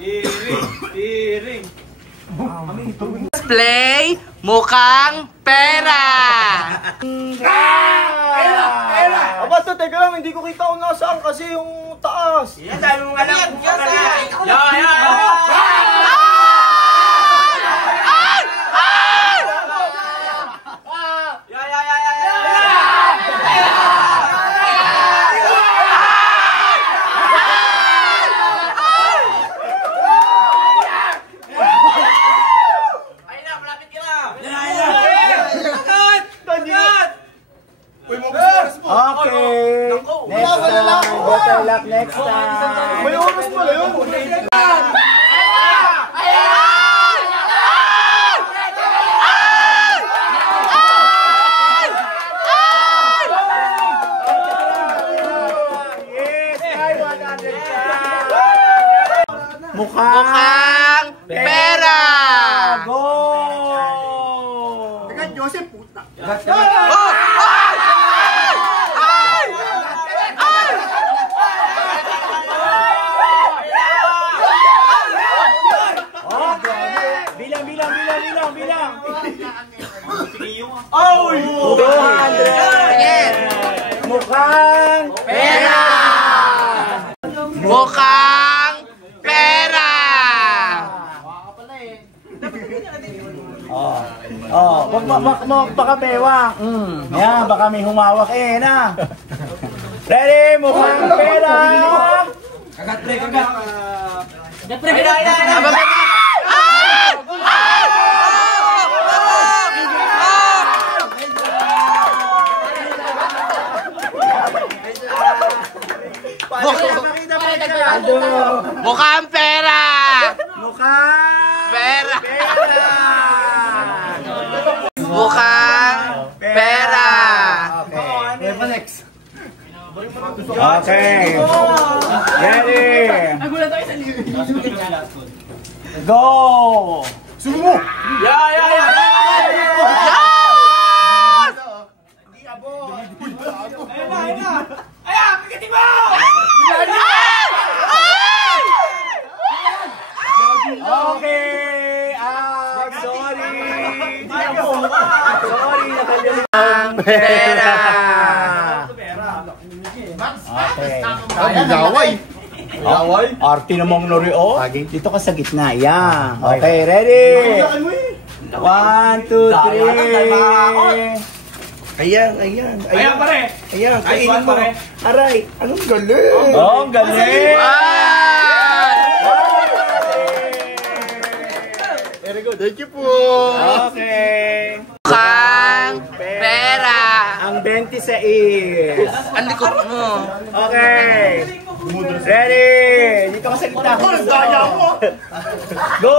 Tiring. Display mukhang pera. Aba, to, teka lang, hindi ko kita kung nasaan kasi yung taas. Yan, dahil mong alam kung kung Okay. Better luck next time. May oras pala yun. Mukhang pera. Go! Teka, Joseph, puta. Bilang. Oh! 200! Yes. Mukhang Pera. Mukhang pera. Baka bewang. Yan, baka may humawak na. Ready? Mukhang pera. Kagat. Mukhang pera. Mukhang Pera. pera. Mukhang pera. Okay. Next. Okay. Ready? Go! Sumo mo! Okay! Sorry! Sorry, nakalimutan. Pera. Okay. Laway. Arti namang Norio. Dito ka sa gitna. Yan. Okay, ready? 1, 2, 3. Ayan. Ayan pare. Ayan, Nice kainin one, mo. pare. Aray, anong galing. Oh, galing! Very good. Thank you po. Okay. Mukhang pera. Ang 26. Ang likod mo. Okay. Ready? Dito ka sa gitna. Go!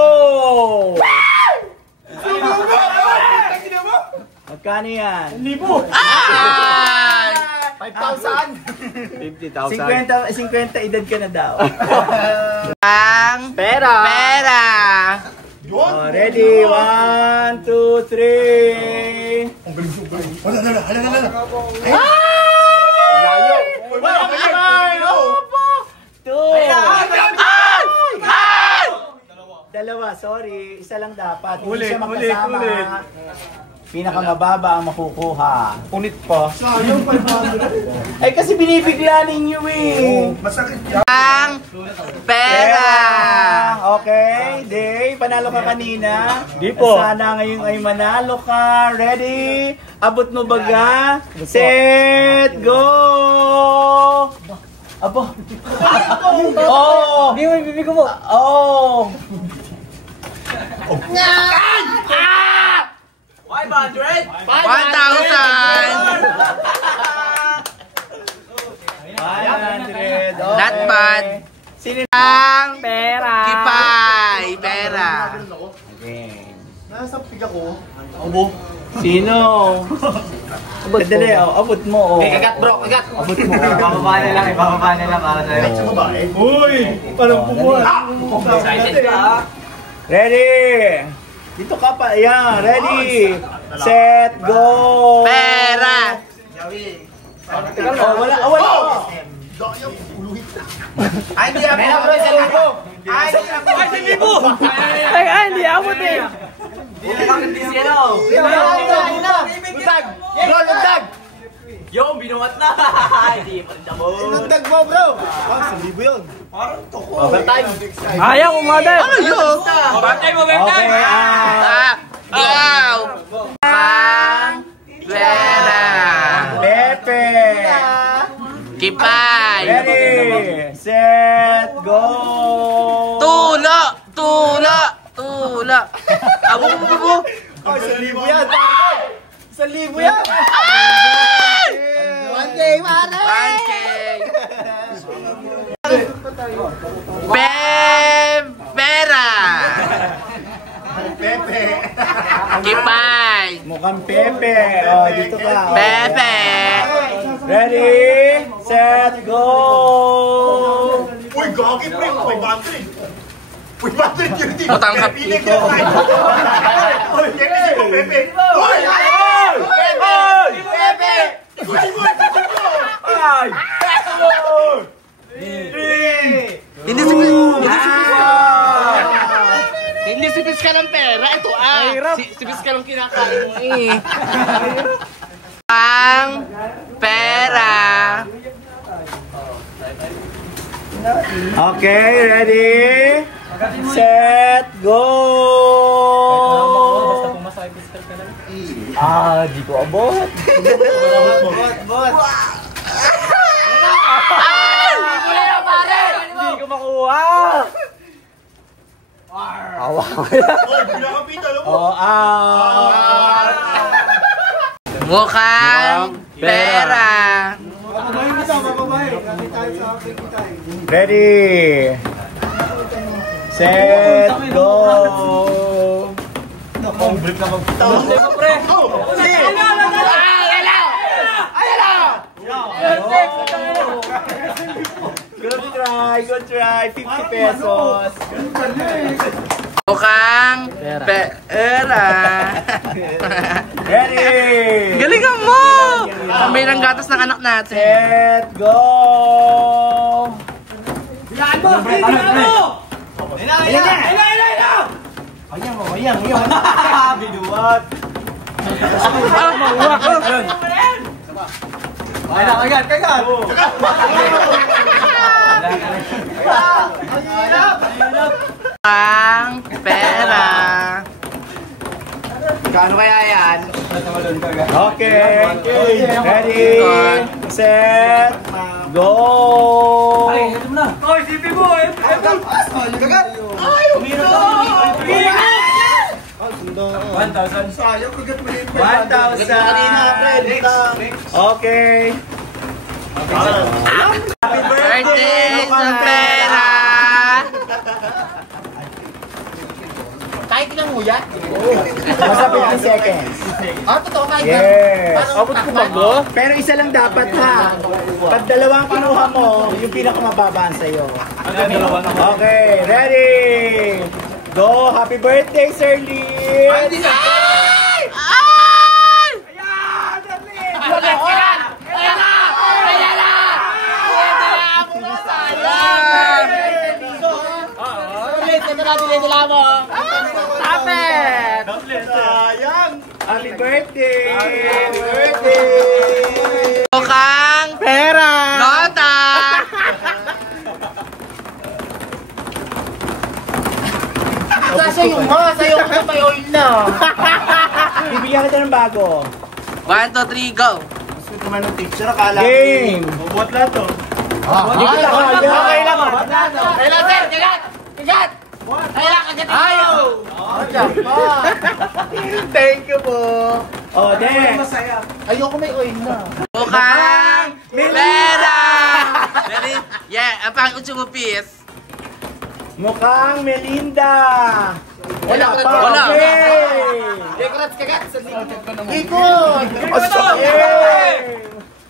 Magkano yan? 5,000. 50 edad ka na daw. Ang pera. Oh, ready? 1, 2, 3. Dalawa, sorry. Isa lang dapat. Hindi siya magkasama. Pinakamababa ang makukuha. Punit pa. Ay, kasi binibigla ninyo eh. Masakit yan. Ang pera. Okay, Dave, panalo ka kanina. Di po. Sana ngayon ay manalo ka. Ready? Abot mo baga? Set, go! Abo. Oh! Hindi mo ibibigo mo. Oh! 500. 1,000. 500! Not bad. Sino Ang Pera. kipay. Pera. Okay. Nasa piga ko. Sino? Dali, abot mo. Kagat bro, kagat. Abot mo. Ibababa na lang para sa'yo. Sa babae. Uy! Parang pumuha. Excited ka. Ready! Dito ka pa. Yan. Ready! Set! Go! Pera. Oh, wala. Oh, wala. Ay, hindi ako. Bro, sa libo. Ay, sa libo! Ay, hindi ako din. Lutag! Bro, lutag! Yung binuhat na. Hindi pa rin damo. Lutag mo, bro. Sa libo yun. Parang toko. Overtime. Ayaw, umaday. Ano yun? Bantay mo, Okay, Wow! Ang pera. Pepe! Kipay. Ready, set, go! Tula! Tula! Tula! Abo, abo, abo. Ay, sa libo yan. Sa libo yan. One day, mare. Pera. Pepe. Kipay. Mukhang Pepe. Oh, dito ka. Pepe. Ready, set, go! Uy, gagi, pre. 500. 500 yun dito. Matangkap. Pepe, ko. Uy, Pepe, si Pepe. Uy! Pepe! Ay! Hindi sipis ka ng pera. Ito sipis ka ng kinakain mo eh. Ang pera. Okay, ready, set, go! Di ko abot. Bot. Hindi ko makuha. Oh, bigla ka pita, alam mo. Oh, out! Mukhang pera. Mababahin kita, mababahin. Kami tayo sa akin kita. Ready, set, go! Break na magpita. Pre. Good try, 50 pesos. Mukhang pera. Ready, Galingan mo! May ng gatas ng anak natin. set, go! Binuwat. Kagat. Mukhang pera. Kano kaya yan? Okay, ready, set, go! Oy, sipi mo eh. Kagat! Ay, umiro! 1,000. Sayang, kagat mo yun. 1,000. Okay. Happy Birthday sa pera. Kahit ilang nguya? Basta 50 seconds. Totoo kahit Yes. Abot ko bago? Pero isa lang dapat ha. Pag dalawang kinuha mo, yung pinakamababaan sa'yo. Okay, ready? Go! Happy birthday, Sir Lee! Ay! Tapet! Sayang! Happy birthday! Happy birthday! Mukhang Pera! nota! Sa'yo ko na may oil na. Bibigyan kita ng bago. 1, 2, 3, go! Gusto ko naman ng picture, akala ko. Game! Bubuhat lahat to. Hindi ko na kaya. Okay lang. Kailan, sir? Kagat! Kailan, kagat! Ayaw! Thank you po. Oh, next. Ayoko may oil na. Mukhang pera! Ready? Yeah, ang pang-utsumupis. Mukhang Melinda. Wala pa. Wala. Okay. Kagat sa Ikot! Yay!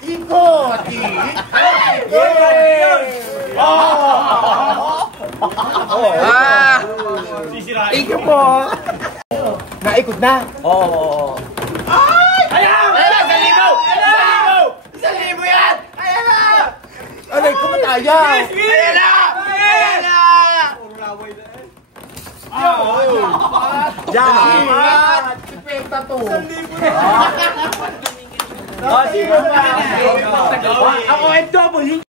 Ikot! Yay! Oh! Thank you po. Naikot na. Oh. Ayan! Sa libo! Sa libo! Sa libo yan! Ayan na! Aray, kumata ayaw. Ayan na! Ayan na! Jahat! Si Penta to. 1,000 to. Sino ba? Ako, MW.